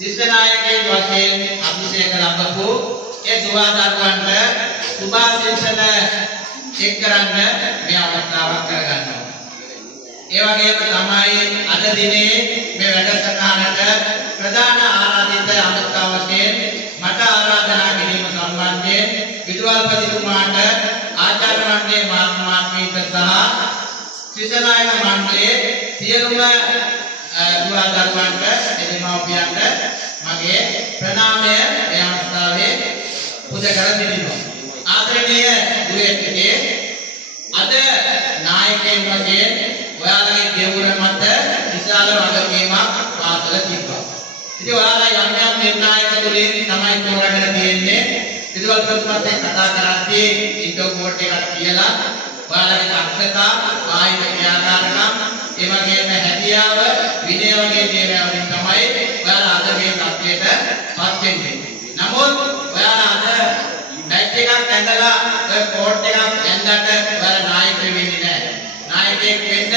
ශිෂ්‍ය නායකයන් වශයෙන් අභිෂේක ලැබපු ඒ දුවා දරුවන්ට සුභාශිංසන එක් කරන්න මේ අවස්ථාවක් කරගන්නවා. ඒ වගේම තමයි අද දිනේ මේ වැඩසටහනට ප්‍රධාන ආරාධිත අමුත්තා වශයෙන් මට ආරාධනා කිරීම සම්බන්ධයෙන් විදුහල්පතිතුමාට ආචාර්ය මණ්ඩලයේ මාත්‍රීක සහ ශිෂ්‍ය නායක මණ්ඩලයේ සියලුම දුවා දරුවන්ට දෙවිමව්පියන්ට මගේ ප්‍රණාමය මේ අවස්ථාවේ පුද කර දෙනවා. ආදරණීය දුවේට්ටේ අද නායකයන් වශයෙන් ඔයාලගේ දේවුර මත විශාල වගකීමක් පාසල තිබ්බා. ඉතින් ඔයාලා යම් යම් නිර්ණායක තුලින් තමයි තෝරාගෙන තියෙන්නේ. විදුහල්පතිතුමාත් කතා කරද්දී ඉන්ටර්කෝට් එකක් කියලා ඔයාලගේ දක්ෂතා, ආයුධ ක්‍රියාකාරකම්, ඒ වගේම හැකියාව, විනය වගේ දේවල් වලින් තමයි ඔයාලා අද මේ තත්ත්වයට පත් වෙන්නේ. නමුත් ඔයාලා අද බැච් එකක් ඇඳලා ඔය කෝට් එකක් ඇඳලා ඔයාලා නායක වෙන්නේ නැහැ. නායකයෙක් වෙන්න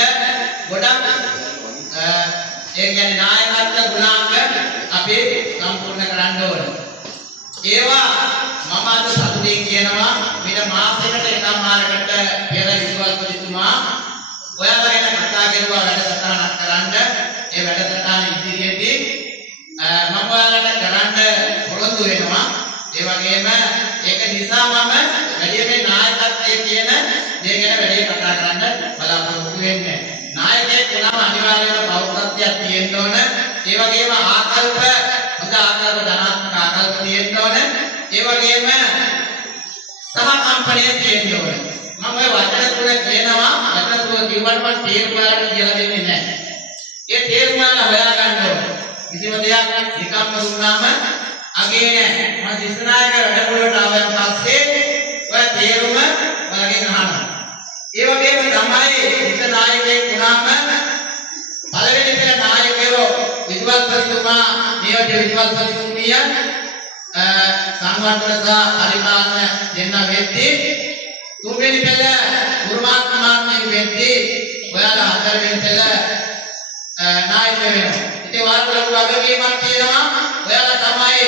ගොඩක් ඒ කියන්නේ නායකත්ව ගුණාංග අපි සම්පූර්ණ කරන්න ඕන. ඒවා මම අද සතුටින් කියනවා මෙන්න මාසයකට එකමාරකට පෙර විදුහල්පතිතුමා ඔයාලා ගැන කතා කරුවා වැඩසටහනක් කරන්න. ඒ වැඩසටහන ඉදිරියේදී මම ඔයාලට කරන්න පොරොන්දු වෙනවා. ඒ වගේම ඒක නිසා මම වැඩි මේ නායකත්වයේ කියන දේ ගැන වැඩි කතා කරන්න බලාපොරොත්තු වෙන්නේ. නායකයෙක් වෙනම අනිවාර්යයෙන්ම බෞද්ධත්වයක් තියෙන්න ඕන. ඒ වගේම ආකල්ප හොඳ ආකල්ප ධනාත්මක ආකල්ප තියෙන්න ඕන. ඒ වගේම සහකම්පණය තියෙන්න ඕන. මම ඔය වචන තුන කියනවා. වචන තුන කිව්වට මම තේරුම් ගන්න කියලා දෙන්නේ නැහැ. ඒ තේරුම් ගන්න හොයා ගන්න ඕන. කිසිම දෙයක් නිකම්ම දුන්නාම අගේ නැහැ. මම දිස්නායක වැඩමුළුවට ආවන් පස්සේ ඔය තේරුම ඔයගෙන් අහනවා. ඒ වගේම තමයි දිස්නායකයෙක් වුණාම පළවෙනි පෙළ නායකයෝ විදුහල්පතිතුමා, නියෝජ්‍ය විදුහල්පතිතුමිය, සංවර්ධන සහ පරිපාලන දෙන්න වෙද්දී තුන්වෙනි පෙළ ගුරුමාත්මාත්මක වෙද්දී ඔයාලා හතරවෙනි පෙළ නායක වෙනවා. ඉතින් ඔයාලට වගකීමක් තියෙනවා. ඔයාලා තමයි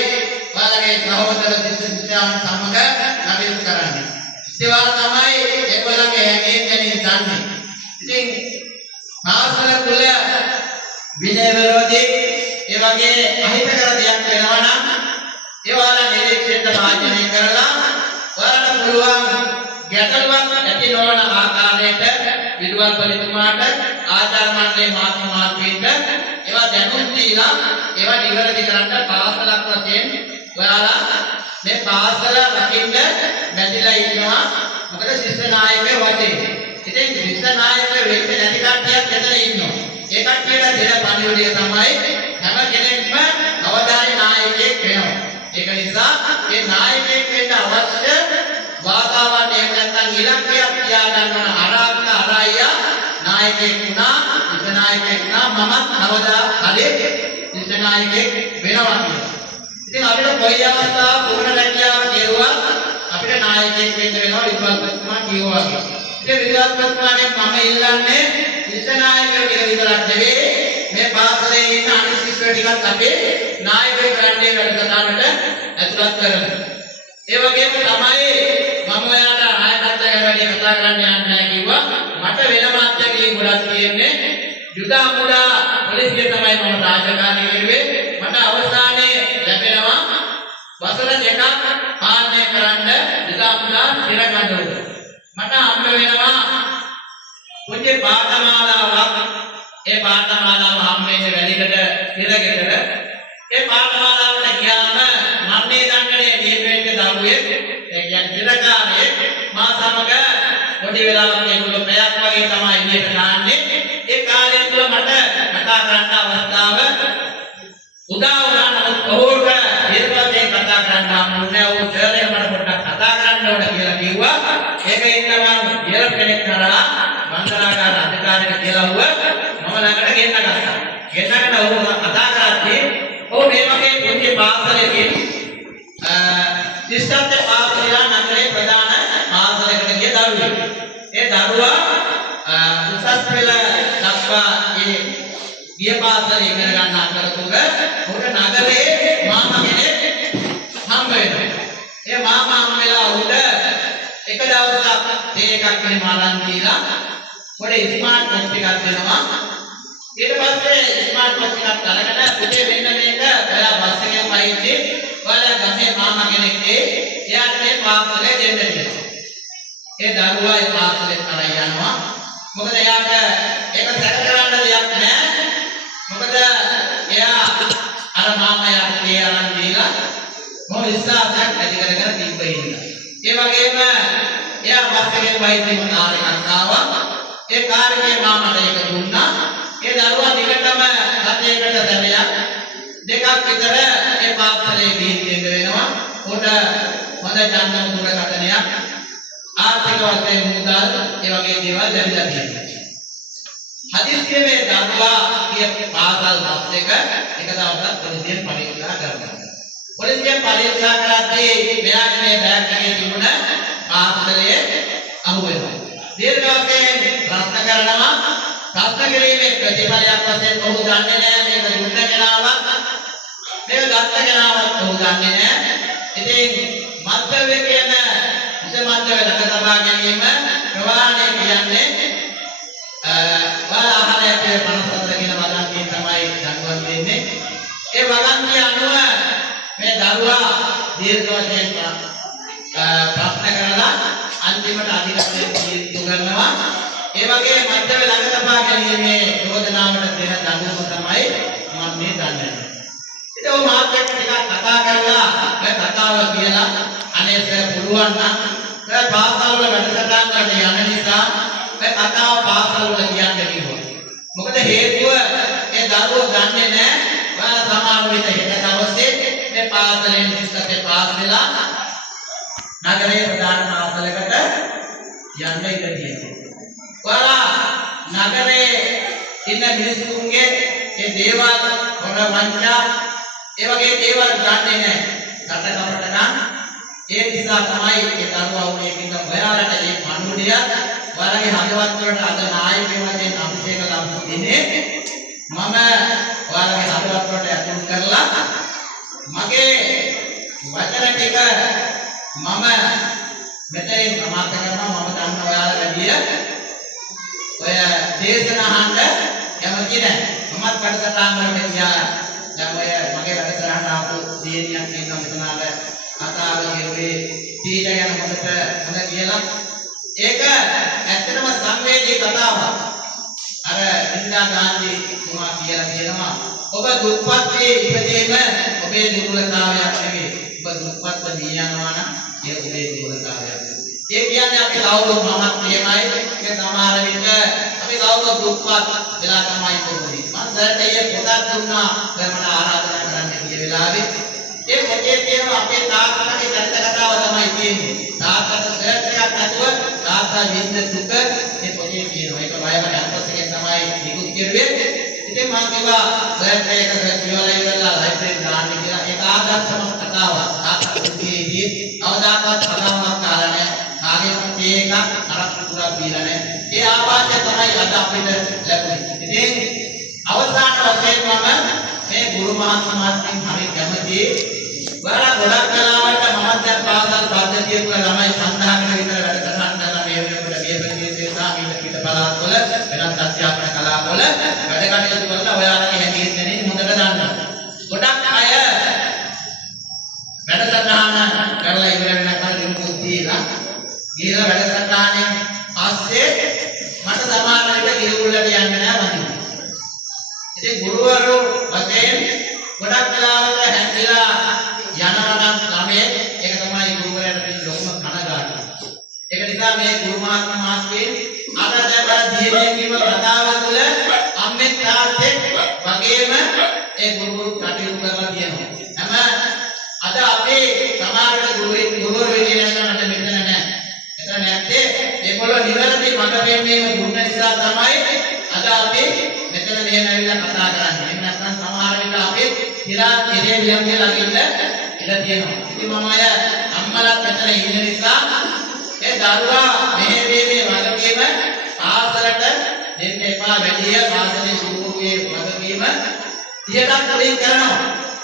ඔයාලගේ සහෝදර දිස්ත්‍රික්කයන් සමග කටයුතු කරන්නේ. ඉතින් ඔයාලා තමයි ඒගොල්ලන්ගේ හැඟීම් ගැන දන්නේ. ඉතින් පාසල තුල විනය විරෝධී ඒ වගේ අහිතකර දෙයක් වෙනවා නම් ඒ ඔයාලා නිරීක්ෂණයට භාජනය කරලා ඔයාලට පුළුවන් ගැටලුවක් ඇති නොවන ආකාරයට විදුහල්පතිතුමාට ආචාර්ය මණ්ඩලයේ මාත්‍රීට ඒවා දැනුම් දීලා ඒවා නිවැරදි කරන්න පාසලක් වශයෙන් ඔයාලා මේ පාසල රකින්න බැඳිලා ඉන්නවා. මොකද ශිෂ්‍ය නායකයෝ වශයෙන්. ඉතින් ශිෂ්‍ය නායකයෝ වෙන්න නැති කට්ටියක් මෙතන ඉන්නවා. ඒ කට්ටියට දෙන පණිවිඩය තමයි හැම කෙනෙක්ම අවදායි නායකයෙක් වෙනවා. ඒක නිසා මේ නායකයෙක් වෙන්න අවශ්‍ය වාතාවරණය එහෙම නැත්නම් ඉලක්කයක් තියාගන්න ඕන. අරාත්ම අරායියා නායකයෙක් වුණා, ශිෂ්‍ය නායකයෙක් වුණා. මමත් අවදා හරි ශිෂ්‍ය නායකයෙක් වෙනවා කියලා. ඉතින් අපිට කොයි අවස්ථාවක පුරණ රැකියාව කෙරුවා අපිට නායකයෙක් වෙන්න වෙනවා විදුහල්පතිතුමා කිව්වා වගේ. ඉතින් විදුහල්පතිතුමාගෙන් මම ඉල්ලන්නේ ශිෂ්‍ය නායකයෙක් කියලා විතරක් නෙවෙයි මේ පාසලේ ඉන්න අනිත් ශිෂ්‍යයෝ ටිකත් අපේ නායකයෙක් කරන්නේ වැඩසටහනට ඇතුළත් කරමු. ඒ වගේම තමයි මම ඔයාලට නායකත්වය ගැන වැඩි කතා කරන්න යන්නේ නැහැ කිව්වා. මට වෙනම අත්දැකීම් ගොඩක් තියෙන්නේ. යුද අමුඩා පොලිසිය තමයි මම රාජකාරී කරුවේ. මට අවසානයේ ලැබෙනවා වසර දෙකක් පාලනය කරන්න යුද අමුඩා ඉරගන්න. මට හම්බ වෙනවා පුංචි පාඨමාලාවක්. ඒ පාඨමාලාව හම්බ වෙන්නේ වැඩිකට ඉරගෙදර. ඒ පාඨමාලාවට ගියාම මම මේ දන්නේ නියමෙට දරුවෙක් ඒ කියන්නේ ඉරකාරයෙක් මා සමග පොඩි වෙලාවක් ඒගොල්ලෝ පැයක් වගේ තමයි ඉන්නේ නාන්නේ. ඒ කාලය තුල මට කතා කරන්න අවස්ථාව උදා වුණා. නමුත් ඔහුට ඊර්වාදයෙන් කතා කරන්න හම්බුනේ. ඔහු සර්ලේ මට පොඩ්ඩක් කතා කරන්න ඕන කියලා කිව්වා. ඒක ඉන්නවන් ඉර කෙනෙක් කරා වන්දනාකාර අධිකාරියට කියලා වුණා. මම ළඟට ගෙන්න ගත්තා. ගෙන්නගෙන ඔහු කතා කරද්දී ඔහු මේ වගේ පුංචි පාසලකින් ශිෂ්ටත්ව පාසල නගරේ ප්‍රධාන පාසලකට ගිය දරුවෙක්. ඒ දරුවා උසස් පෙළ දක්වා ගිය පාසල ඉගෙන ගන්න අතරතුර ඔහුට නගරේ කෙනෙක් මාරන් කියලා පොඩි ස්මාර්ට් වොච් එකක් දෙනවා. ඊට පස්සේ ස්මාර්ට් වොච් එකක් අරගෙන පුතේ මෙන්න මේක ඔයා බස් එකෙන් වයිද්දී ඔයාලා ගමේ මාමා කෙනෙක් එයාට මේ පාර්සලය දෙන්න කියලා. ඒ දරුවා ඒ පාර්සලෙන් අරන් යනවා. මොකද එයාට ඒක සැක කරන්න දෙයක් නැහැ. මොකද එයා අර මාමයාට මේ අරන් දීලා මොන විශ්වාසයක් ඇති කරගෙන තිබ්බේ ඉන්න. ඒ වගේම එයා බස් එකෙන් වයිද්දී කාර් එකක් ආවා. ඒ කාර් එකේ මාමට ඒක දුන්නා. ඒ දරුවා දිගටම සතේකට සැරයක් දෙකක් විතර ඒ පාර්සලේ ගිහින් වෙනවා. උඩ හොඳ ජන්ම දුරකථනයක් ආර්ථික වශයෙන් මුදල් ඒ වගේ දේවල් ලැබිලා තියෙනවා. හදිස්සියේ මේ දරුවා ගිය පාසල් බස් එක දවසක් පොලිසියෙන් පරීක්ෂා කරනවා. පොලිසියෙන් පරීක්ෂා කරද්දී මෙයාගේ මේ බෑග් එකේ තිබුණ පාර්සලයේ අහුවෙනවා. දීර්ඝ වශයෙන් ප්‍රශ්න කරනවා. ප්‍රශ්න කිරීමේ ප්‍රතිඵලයක් වශයෙන් ඔහු දන්නේ නැහැ මේක දුන්න කෙනාවත් මේක ගත්ත කෙනාවත් ඔහු දන්නේ නැහැ. ඉතින් මත්ද්‍රව්‍ය කියන මත්ද්‍රව්‍ය ළඟ තබා ගැනීම ප්‍රවාහණය කියන්නේ ආහාරයේ 54 කියන වදන්තිය තමයි දක්වලා දෙන්නේ. ඒ වදන්තිය අනුව මේ දරුවා දීර්ඝ වශයෙන් ප්‍රශ්න කරලා අන්තිමට අධිකාරියට තීන්දුව කරනවා. ඒ වගේ මත්ද්‍රව්‍ය ළඟ තබා ගැනීමේ යෝජනාවට දෙන දඬුවම තමයි මම මේ දන්නේ. ඉතින් ඔය මාත් එක්ක ටිකක් කතා කරලා මේ කතාව කියලා අනේ සර් පුළුවන් නම් මේ පාසල් වල වැඩසටහන් වලට යන නිසා මේ කතාව පාසල් වල කියන්න කිව්වා. මොකද හේතුව ඒ දරුවෝ දන්නේ නැහැ. ඔයාලා සමහර විට හෙට දවසේ මේ පාසලෙන් ඉස්සතේ පාස් වෙලා නගරයේ ප්‍රධාන පාසලකට යන්න ඉඩ තියෙනවා. ඔයාලා නගරේ ඉන්න මිනිස්සුන්ගේ මේ දේවල් හොර වංචා ඒ වගේ දේවල් දන්නේ නැහැ. රටකපට නම් ඒ නිසා තමයි ඒ දරුවා උනේ පිට ඔයාලට මේ පණුඩිය ඔයාලගේ හදවත් වලට අද නායකයෙක් වශයෙන් අභිෂේක ලබු දෙන්නේ මම ඔයාලගේ හදවත් වලට ඇතුල් කරලා මගේ වචන ටික මම මෙතනින් සමාප්ත කරනවා. මම දන්න ඔයාලා වැඩිය ඔය දේශනා අහන්න කැමති නැහැ. මමත් වැඩසටහන් වලට ගියා. දැන් ඔය මගේ වැඩසටහන ආපු සීනියක් ඉන්නවා මෙතනාල කතාව කියුවේ ටීචර් ගැන හොඳට හොඳ කියලා. ඒක ඇත්තටම සංවේදී කතාවක්. අර ඉන්දියා ගාන්ධි තුමා කියලා කියනවා ඔබ දුප්පත්යේ ඉපදීම ඔබේ දුර්වලතාවයක් නෙවෙයි. ඔබ දුප්පත්ව දී යනවා නම් ඒ ඔබේ දුර්වලතාවයක්. ඒ කියන්නේ අපි කවුරුත් මමත් එහෙමයි. මේ සමහර විට අපි කවුරුත් දුප්පත් වෙලා තමයි පොදුනේ. මම සර්ට ඒ පොතක් දුන්නා මම ආරාධනා කරන්න ගිය වෙලාවේ ඒ පොතේ තියෙන අපේ තාත්තගේ චරිත කතාව තමයි තියෙන්නේ. තාත්තට සර්ට් එකක් නැතුව තාත්තා විඳින දුක මේ පොතේ තියෙනවා. ඒක බයව කැම්පස් එකෙන් තමයි නිකුත් කෙරුවේ. ඉතින් මම කිව්වා සර්ට් එක කියවලා ඉවරලා ලයිබ්‍රරි දාන්න කියලා. ඒක ආදර්ශමත් කතාවක්. තාත්තා කුටියේදී අවදාකවත් කතාවක් කාලා නැහැ. කාගේ මේක අරක් පුරා බීලා නැහැ. ඒ ආවාදය තමයි අද අපිට ලැබුණේ. ඉතින් අවසාන වශයෙන් මම මේ ගුරු මහත්මයාගෙන් හරි කැමතියි. ඔයාලා ගොඩක් කලාවට මමත් දැන් පාසල් පද්ධතිය වල ළමයි සංධානක විතර වැඩසටහන් කරලා මේ වෙනකොට විද්‍යාලයේ සාමීත පිට පළාත්වල වෙනත් අධ්‍යාපන කලාපවල වැඩ කටයුතු කරලා ඔයාලගේ හැකියින් දෙන්නේ හොඳට දන්නවා. ගොඩක් අය වැඩසටහන කරලා ඉවර වෙනකන් දිනුත් දීලා ගිහලා වැඩසටහනෙන් පස්සේ මට සමහර වෙලාවට ගිරුල්ලට යන්න නෑ වදිනවා. ඉතින් ගුරුවරු වශයෙන් ගොඩක් වෙලාවට හැංගිලා යනවා නම් ළමයේ ඒක තමයි ගුරුවරයාට තියෙන ලොකුම කනගාටුව. ඒක නිසා මේ ගුරු මහත්මයා මාස්ගේ අරදවර දීමේ කිව කතාව තුළ අම්මෙක් තාත්තෙක් වගේම ඒ ගුරු කටයුතු කරලා තියෙනවා. හැම අද අපේ සමාජයේ ගුරුවරු වෙන්නේ නැත්නම් මෙතන නැහැ. එතන නැත්තේ ඒගොල්ලෝ නිවැරදි මඟ පෙන්වීම දුන්න නිසා තමයි අද අපි මෙතන මෙහෙම ඇවිල්ලා කතා කරන්නේ. එහෙම නැත්නම් සමහර විට අපි ඉරා ඉරේ වියම්ගේ ළඟින්ද ඉඳ තියෙනවා. ඉතින් මම අය අම්මලා මෙතන ඉන්න නිසා ඒ දරුවා මෙහෙ මේ වගකීම පාසලට දෙන්න එපා වැඩිය පාසලේ ගුරුවරුගේ වගකීම 100ක් කලින් කරනවා.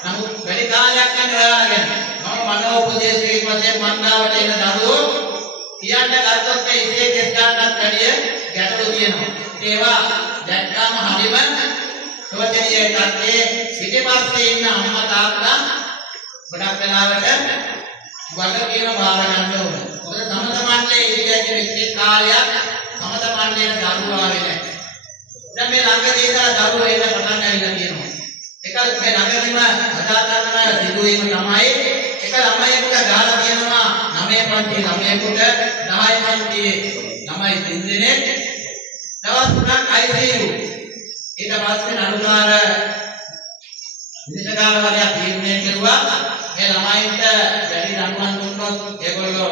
නමුත් වැඩි කාලයක් යන ඔයාලගෙන මම මනෝපදේශකයෙක් වශයෙන් මන්දාවට එන දරුවෝ කියන්න ගත්තොත් මේ ඉසේ කෙස් ගන්නත් වැඩිය ගැටලු තියෙනවා. ඒවා දැක්කම හරිම සෝචනීය තත්ත්වයේ පිටිපස්සේ ඉන්න අම්මා තාත්තා ගොඩක් වෙලාවට වගකීම බාර ගන්න ඕනේ. මොකද සමත මණ්ඩලයේ ඉතිරිච්ච වෙච්ච කාලයක් සමත මණ්ඩලයේ දරුවෝ ආවේ නැහැ. දැන් මේ ළඟදී ඉඳලා දරුවෝ එන්න පටන් ගන්න තියෙනවා. එක මේ ළඟදීම අදා ගන්න සිදුවීම තමයි එක ළමයෙකුට ගහලා තියෙනවා 9 පන්ති ළමයෙකුට 10 පන්තියේ ළමයි 3 දෙනෙක් දවස් 3ක් ICU. ඊට පස්සේ නඩුකාර විදේශකාරවරයා තීරණය කළා මේ ළමයින්ට වැඩි දඬුවම් දුන්නොත් ඒගොල්ලෝ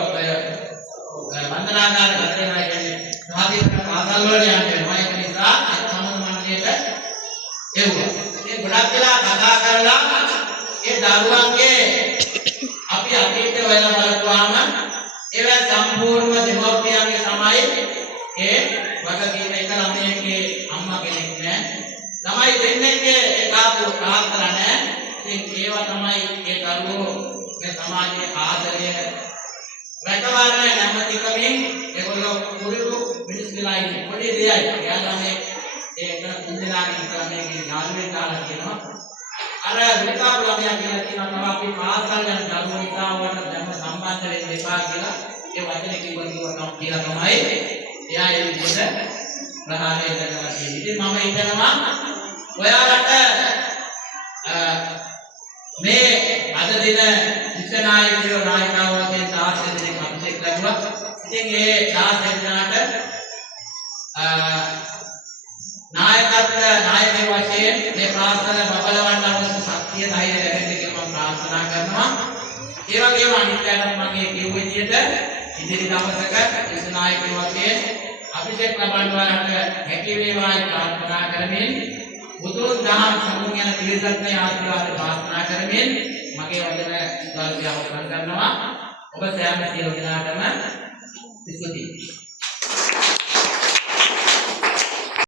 වන්දනාකාර කරනවා කියන්නේ සාධිත පාසල් වල යන්න වෙනවා. ඒක නිසා සමත මණ්ඩලයට එවුවා. ඒ ගොඩක් වෙලා කතා කරලා ඒ දරුවන්ගේ අපි අතීතේ හොයලා බලපුවාම ඒවා සම්පූර්ණ දෙමව්පියන්ගේ තමයි ඒ වගකීම. එක ළමයෙක්ගේ අම්මා කෙනෙක් නෑ. ළමයි දෙන්නෙක්ගේ ඒකාපු ප්‍රාර්ථනා නෑ. ඉතින් ඒවා තමයි ඒ දරුවෝ මේ සමාජයේ ආදරය රැකවරණය නැමැතිකමින් ඒගොල්ලෝ පුරුදු මිනිස් වෙලා ඉන්නේ. පොඩි දෙයයි. එයාලා මේ ඒක තුන්දෙනාගේ ක්‍රමයකින් යාළුවෙක් දාලා කියනවා. අර විකාපු ළමයා කියලා තියෙනවා අපි පාසල් යන දරුවෝ ඉතාලවට දැම්ම සම්බන්ධ වෙන්න එපා කියලා ඒ වචනේ කිව්වා කියලා තමයි එයා ඒ විදිහට ප්‍රහාරය කරනවා කියන්නේ. ඉතින් මම හිතනවා ඔයාලට මේ අද දින ශිෂ්‍ය නායකයෝ නායිකාවෝ වගේ 16 දෙනෙක් අභිෂේක ලැබුවා. ඉතින් ඒ 16 දෙනාට නායකයෙක් වශයෙන් මේ ප්‍රාර්ථනා බබලවන්න අවශ්‍ය ශක්තිය ධෛර්යය ලැබෙන්න කියලා මම ප්‍රාර්ථනා කරනවා. ඒ වගේම අනිත්‍යයට මම කියපු විදිහට ඉදිරි දවසක ශිෂ්‍ය නායකයෙක් වශයෙන් අභිෂේක ලබන්න වලට හැකි වේවායි ප්‍රාර්ථනා කරමින් බුදුන් දහම් සමුන් යන පිළිසත්මය ආශිර්වාද ප්‍රාර්ථනා කරමින් මගේ වචන ඉස්මතු කරනවා. ඔබ සෑම සියලු දෙනාටම ස්තුතියි.